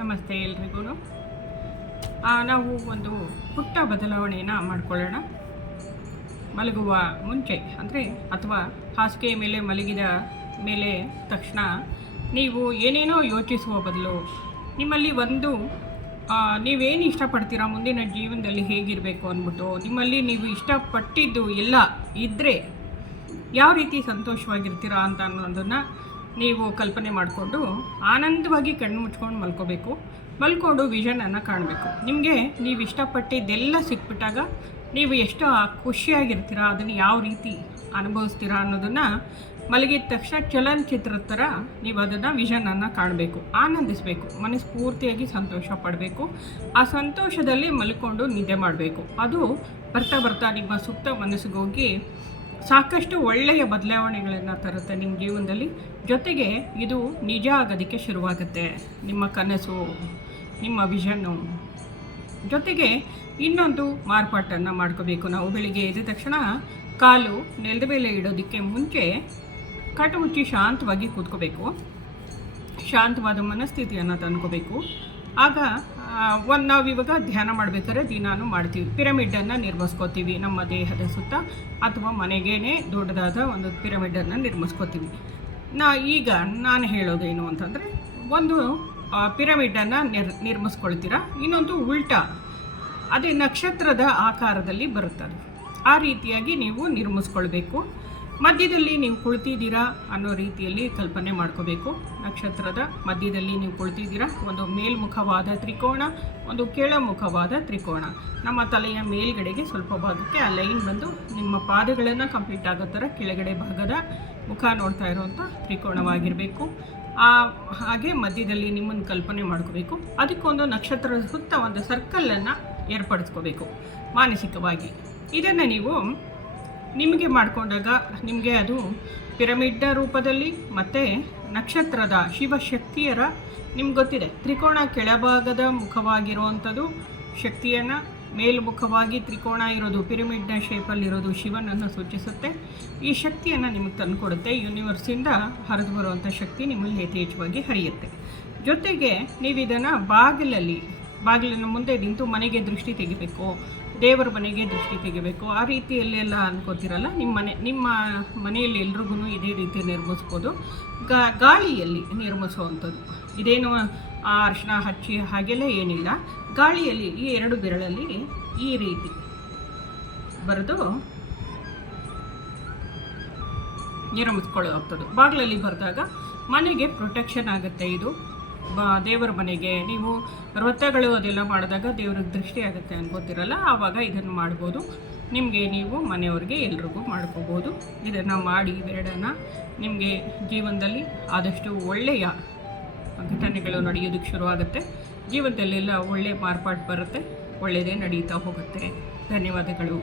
ನಮಸ್ತೆ ಎಲ್ರಿಗೂ ನಾವು ಒಂದು ಪುಟ್ಟ ಬದಲಾವಣೆಯನ್ನು ಮಾಡಿಕೊಳ್ಳೋಣ. ಮಲಗುವ ಮುಂಚೆ, ಅಂದರೆ ಅಥವಾ ಹಾಸಿಗೆ ಮೇಲೆ ಮಲಗಿದ ಮೇಲೆ ತಕ್ಷಣ ನೀವು ಏನೇನೋ ಯೋಚಿಸುವ ಬದಲು ನಿಮ್ಮಲ್ಲಿ ಒಂದು ನೀವೇನು ಇಷ್ಟಪಡ್ತೀರಾ ಮುಂದಿನ ಜೀವನದಲ್ಲಿ ಹೇಗಿರಬೇಕು ಅಂದ್ಬಿಟ್ಟು, ನಿಮ್ಮಲ್ಲಿ ನೀವು ಇಷ್ಟಪಟ್ಟಿದ್ದು ಎಲ್ಲ ಇದ್ದರೆ ಯಾವ ರೀತಿ ಸಂತೋಷವಾಗಿರ್ತೀರಾ ಅಂತ ಅನ್ನೋದನ್ನು ನೀವು ಕಲ್ಪನೆ ಮಾಡಿಕೊಂಡು ಆನಂದವಾಗಿ ಕಣ್ಣು ಮುಚ್ಕೊಂಡು ಮಲ್ಕೋಬೇಕು. ಮಲ್ಕೊಂಡು ವಿಷನನ್ನು ಕಾಣಬೇಕು. ನಿಮಗೆ ನೀವು ಇಷ್ಟಪಟ್ಟಿದ್ದೆಲ್ಲ ಸಿಕ್ಬಿಟ್ಟಾಗ ನೀವು ಎಷ್ಟು ಖುಷಿಯಾಗಿರ್ತೀರ, ಅದನ್ನು ಯಾವ ರೀತಿ ಅನುಭವಿಸ್ತೀರಾ ಅನ್ನೋದನ್ನು ಮಲಗಿದ ತಕ್ಷಣ ಚಲನಚಿತ್ರದ ಥರ ನೀವು ಅದನ್ನು ವಿಷನನ್ನು ಕಾಣಬೇಕು. ಆನಂದಿಸಬೇಕು. ಮನಸ್ಫೂರ್ತಿಯಾಗಿ ಸಂತೋಷ ಪಡಬೇಕು. ಆ ಸಂತೋಷದಲ್ಲಿ ಮಲ್ಕೊಂಡು ನಿದ್ದೆ ಮಾಡಬೇಕು. ಅದು ಬರ್ತಾ ಬರ್ತಾ ನಿಮ್ಮ ಸುತ್ತ ಮನಸ್ಸಿಗೆ ಹೋಗಿ ಸಾಕಷ್ಟು ಒಳ್ಳೆಯ ಬದಲಾವಣೆಗಳನ್ನು ತರುತ್ತೆ ನಿಮ್ಮ ಜೀವನದಲ್ಲಿ. ಜೊತೆಗೆ ಇದು ನಿಜ ಆಗೋದಕ್ಕೆ ಶುರುವಾಗುತ್ತೆ. ನಿಮ್ಮ ಕನಸು, ನಿಮ್ಮ ವಿಷನ್ನು. ಜೊತೆಗೆ ಇನ್ನೊಂದು ಮಾರ್ಪಾಟನ್ನು ಮಾಡ್ಕೋಬೇಕು. ನಾವು ಬೆಳಿಗ್ಗೆ ಎದ್ದ ತಕ್ಷಣ ಕಾಲು ನೆಲದ ಮೇಲೆ ಇಡೋದಕ್ಕೆ ಮುಂಚೆ ಕಟು ಮುಚ್ಚಿ ಶಾಂತವಾಗಿ ಕೂತ್ಕೋಬೇಕು. ಶಾಂತವಾದ ಮನಸ್ಥಿತಿಯನ್ನು ತಂದ್ಕೋಬೇಕು. ಆಗ ಒಂದು ನಾವು ಇವಾಗ ಧ್ಯಾನ ಮಾಡಬೇಕಾದ್ರೆ ದಿನಾನು ಮಾಡ್ತೀವಿ. ಪಿರಮಿಡನ್ನು ನಿರ್ಮಿಸ್ಕೋತೀವಿ ನಮ್ಮ ದೇಹದ ಸುತ್ತ ಅಥವಾ ಮನೆಗೇನೆ ದೊಡ್ಡದಾದ ಒಂದು ಪಿರಮಿಡನ್ನು ನಿರ್ಮಿಸ್ಕೋತೀವಿ. ನಾ, ಈಗ ನಾನು ಹೇಳೋದೇನು ಅಂತಂದರೆ, ಒಂದು ಪಿರಮಿಡನ್ನು ನಿರ್, ನಿರ್ಮಿಸ್ಕೊಳ್ತೀರಾ? ಇನ್ನೊಂದು ಉಲ್ಟಾ, ಅದೇ ನಕ್ಷತ್ರದ ಆಕಾರದಲ್ಲಿ ಬರುತ್ತದೆ. ಆ ರೀತಿಯಾಗಿ ನೀವು ನಿರ್ಮಿಸ್ಕೊಳ್ಬೇಕು. ಮಧ್ಯದಲ್ಲಿ ನೀವು ಕುಳಿತಿದ್ದೀರಾ ಅನ್ನೋ ರೀತಿಯಲ್ಲಿ ಕಲ್ಪನೆ ಮಾಡ್ಕೋಬೇಕು. ನಕ್ಷತ್ರದ ಮಧ್ಯದಲ್ಲಿ ನೀವು ಕುಳಿತಿದ್ದೀರಾ. ಒಂದು ಮೇಲ್ಮುಖವಾದ ತ್ರಿಕೋಣ ಒಂದು ಕೆಳಮುಖವಾದ ತ್ರಿಕೋಣ ನಮ್ಮ ತಲೆಯ ಮೇಲ್ಗಡೆಗೆ ಸ್ವಲ್ಪ ಭಾಗಕ್ಕೆ ಆ ಲೈನ್ ಬಂದು ನಿಮ್ಮ ಪಾದಗಳನ್ನು ಕಂಪ್ಲೀಟ್ ಆಗೋ ಥರ ಕೆಳಗಡೆ ಭಾಗದ ಮುಖ ನೋಡ್ತಾ ಇರುವಂಥ ತ್ರಿಕೋಣವಾಗಿರಬೇಕು ಆ ಹಾಗೆ ಮಧ್ಯದಲ್ಲಿ ನಿಮ್ಮನ್ನು ಕಲ್ಪನೆ ಮಾಡ್ಕೋಬೇಕು. ಅದಕ್ಕೊಂದು ನಕ್ಷತ್ರದ ಸುತ್ತ ಒಂದು ಸರ್ಕಲನ್ನು ಏರ್ಪಡಿಸ್ಕೋಬೇಕು ಮಾನಸಿಕವಾಗಿ. ಇದನ್ನು ನೀವು ನಿಮಗೆ ಮಾಡಿಕೊಂಡಾಗ ನಿಮಗೆ ಅದು ಪಿರಮಿಡ್ ರೂಪದಲ್ಲಿ ಮತ್ತು ನಕ್ಷತ್ರದ ಶಿವಶಕ್ತಿಯರ ನಿಮ್ಗೆ ಗೊತ್ತಿದೆ. ತ್ರಿಕೋಣ ಕೆಳಭಾಗದ ಮುಖವಾಗಿರುವಂಥದ್ದು ಶಕ್ತಿಯನ್ನು ಮೇಲ್ಮುಖವಾಗಿ ತ್ರಿಕೋಣ ಇರೋದು, ಪಿರಮಿಡ್ನ ಶೇಪಲ್ಲಿರೋದು ಶಿವನನ್ನು ಸೂಚಿಸುತ್ತೆ. ಈ ಶಕ್ತಿಯನ್ನು ನಿಮಗೆ ತಂದುಕೊಡುತ್ತೆ. ಯೂನಿವರ್ಸಿಂದ ಹರಿದು ಬರುವಂಥ ಶಕ್ತಿ ನಿಮ್ಮಲ್ಲಿ ಯಥೇಚ್ಛವಾಗಿ ಹರಿಯುತ್ತೆ. ಜೊತೆಗೆ ನೀವು ಇದನ್ನು ಬಾಗಿಲಲ್ಲಿ ಬಾಗಿಲಿನ ಮುಂದೆ ನಿಂತು ಮನೆಗೆ ದೃಷ್ಟಿ ತೆಗಿಬೇಕು. ದೇವರ ಮನೆಗೆ ದೃಷ್ಟಿ ತೆಗಿಬೇಕು. ಆ ರೀತಿಯಲ್ಲಿ ಎಲ್ಲ ಅನ್ಕೋತಿರಲ್ಲ, ನಿಮ್ಮ ಮನೆ, ನಿಮ್ಮ ಮನೆಯಲ್ಲಿ ಎಲ್ರಿಗೂ ಇದೇ ರೀತಿ ನಿರ್ಮಿಸ್ಬೋದು. ಗಾಳಿಯಲ್ಲಿ ನಿರ್ಮಿಸುವಂಥದ್ದು. ಇದೇನು ಆ ಅರಿಶಿನ ಹಚ್ಚಿ ಹಾಗೆಲ್ಲ ಏನಿಲ್ಲ. ಗಾಳಿಯಲ್ಲಿ ಈ ಎರಡು ಬೆರಳಲ್ಲಿ ಈ ರೀತಿ ಬರೆದು ನಿರ್ಮಿಸ್ಕೊಳ್ಳುವಂಥದ್ದು. ಬಾಗಿಲಲ್ಲಿ ಬರೆದಾಗ ಮನೆಗೆ ಪ್ರೊಟೆಕ್ಷನ್ ಆಗುತ್ತೆ ಇದು. ದೇವರ ಮನೆಗೆ ನೀವು ವ್ರತಗಳು ಅದೆಲ್ಲ ಮಾಡಿದಾಗ ದೇವ್ರಿಗೆ ದೃಷ್ಟಿ ಆಗುತ್ತೆ ಅನ್ಕೋತಿರಲ್ಲ, ಆವಾಗ ಇದನ್ನು ಮಾಡ್ಬೋದು. ನಿಮಗೆ ನೀವು ಮನೆಯವ್ರಿಗೆ ಎಲ್ರಿಗೂ ಮಾಡ್ಕೋಬೋದು. ಇದನ್ನು ಮಾಡಿ ಇವೆರಡನ್ನು ನಿಮಗೆ ಜೀವನದಲ್ಲಿ ಆದಷ್ಟು ಒಳ್ಳೆಯ ಘಟನೆಗಳು ನಡೆಯೋದಕ್ಕೆ ಶುರುವಾಗುತ್ತೆ. ಜೀವನದಲ್ಲೆಲ್ಲ ಒಳ್ಳೆಯ ಮಾರ್ಪಾಟು ಬರುತ್ತೆ ಒಳ್ಳೆಯದೇ ನಡೀತಾ ಹೋಗುತ್ತೆ. ಧನ್ಯವಾದಗಳು.